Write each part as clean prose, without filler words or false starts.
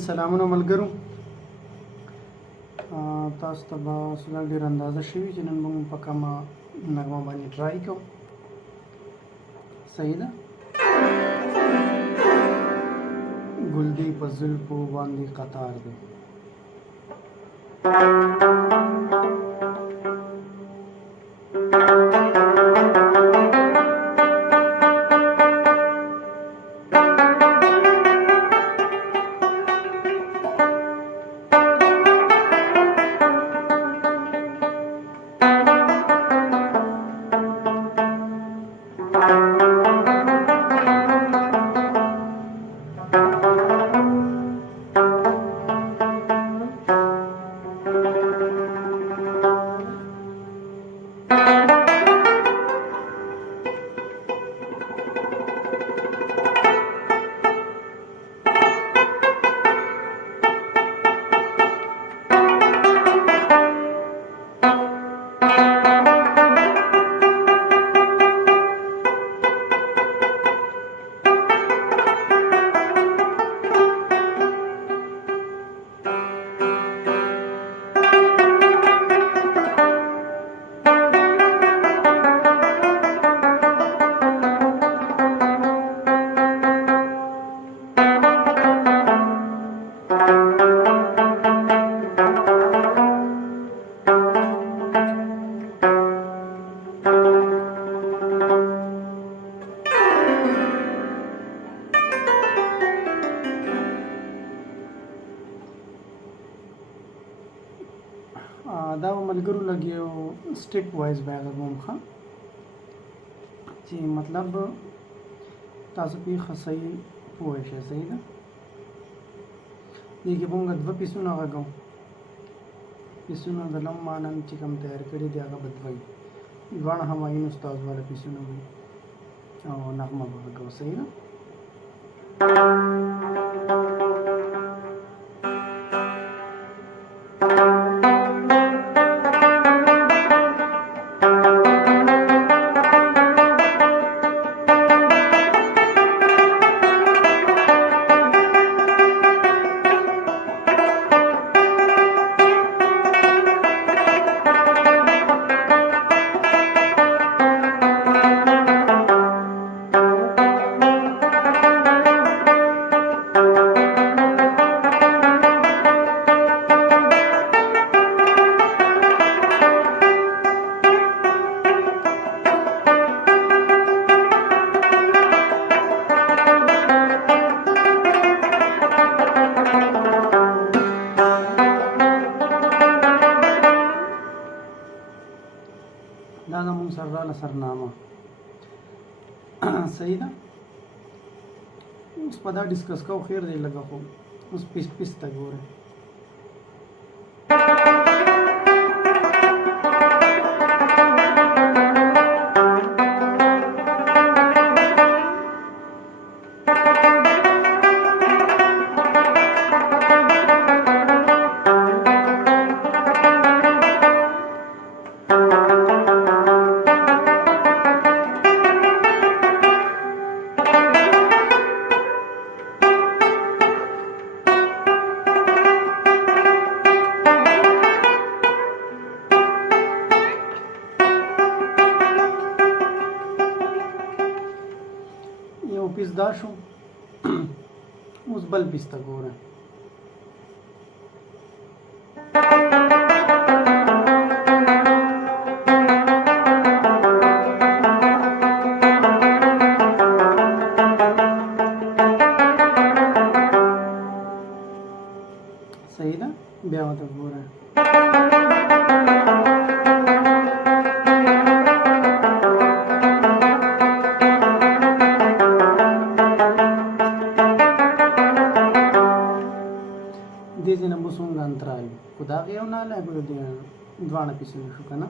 سلامونه ملګرو، تاسو ته به سلام ډېر اندازه شوي چې نن به مو په کومه نغمه باندې ټرای کوو. صحیح ده. ګل دی په زلفو باندې قطار دی. دا ملګرو لږ یو سټیپ وایز بیان کوم ښه چې مطلب تاسو پې ښه صحیح پوه شئ. صحیح ده. دې کې به موږ دوه پیسونه غږو. پیسونه د لمما نن چې کوم تیار کړي دي هغه به دوه وي. دواړه همایون استاد والا پیسونه وي او نغمه به غږو. صحیح ده. دا زموږ سرراله سرنامه. صحیح ده. اوس په دا ډسکس کوو خیر دی لږه، خو اوس پیس پیس ته ګورئ. یو پیس دا شو. اوس بل پیس ته ګوره. صحیح ده. بیا ورته ګوره. دې ځای نه به څومره انترال وي، خو د هغې یو ناله دواړه پیسونه شو که نه.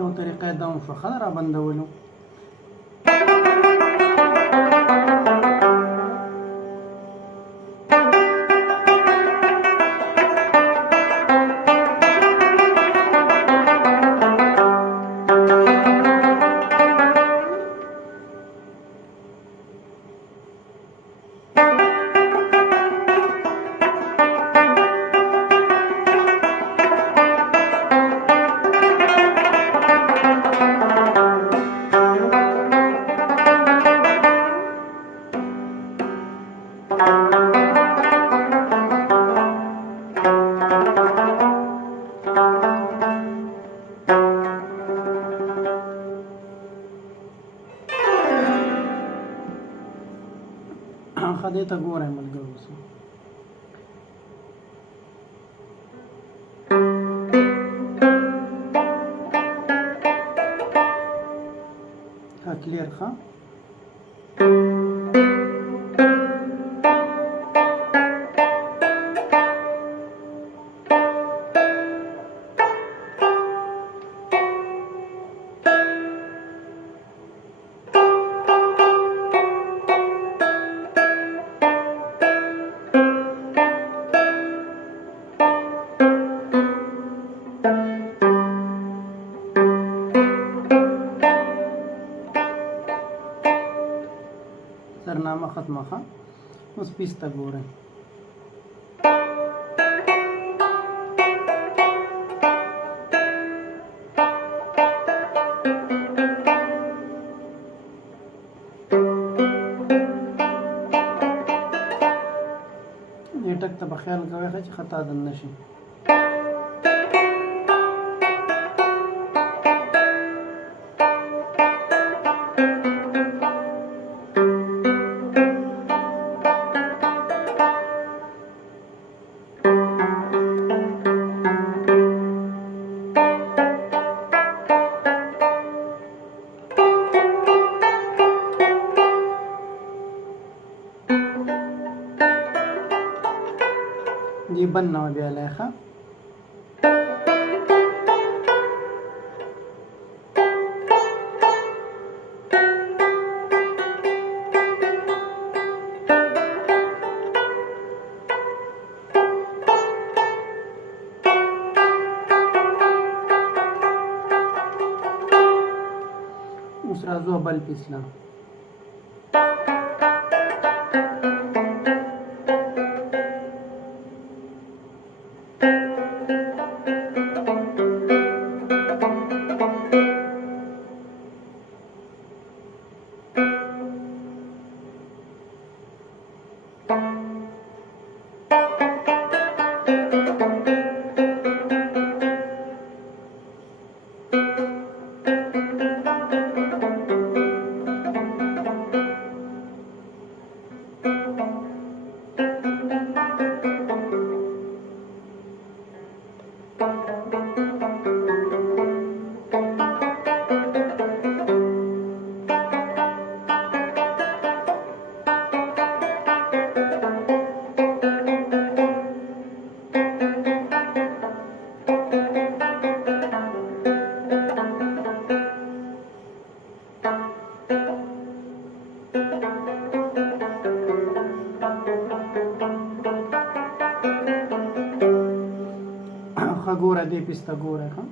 یو طریقه دا هم شوه ښه را بندولو. دې ته ګورئ ملګرو. ښه کلیر ښه. سرنامه ختمه ښه. اوس پیس ته ګورئ. دې ټک ته به خیال کوئ ښه چې خطا دن نه شي. دې بند نه بیا ښه. اوس راځو بل پیس له. ګوره دې پیس ته ګوره ښه.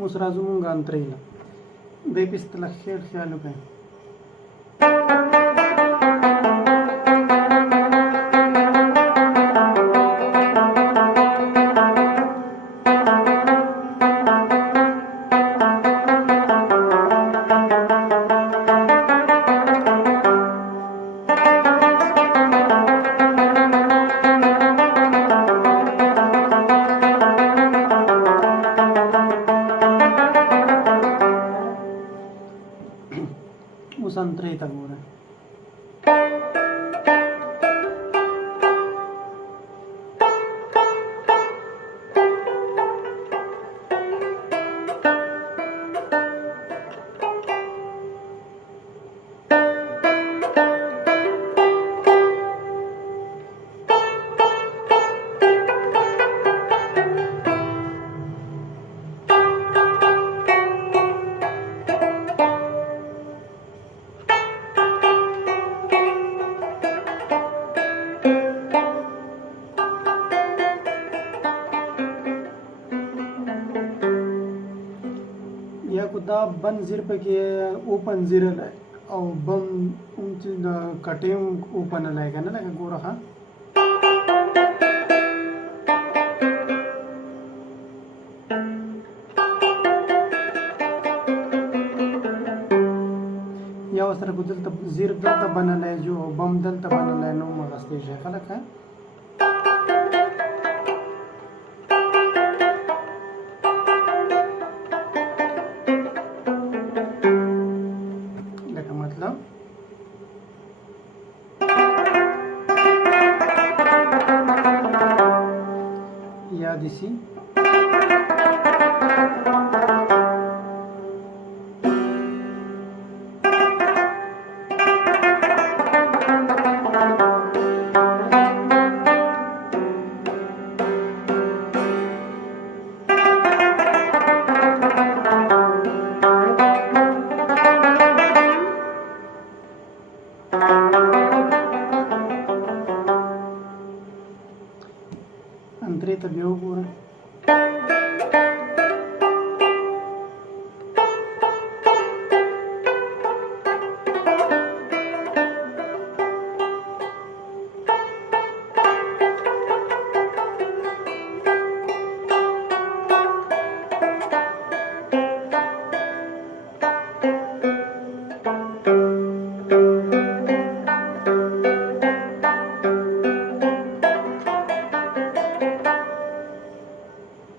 اوس راځو مونږ انترۍ له. دې پیس ته لږ خیال وکړئ. دا بن زیر پکې اوپن زیر لای او بم چې د کټیم اوپن لای کنه لکه ګوره ها یا سره کو دلته زیر دلته بنلای جو بم دلته بنلای نو مغستې شي خلک ها لکه مطلب یا دسی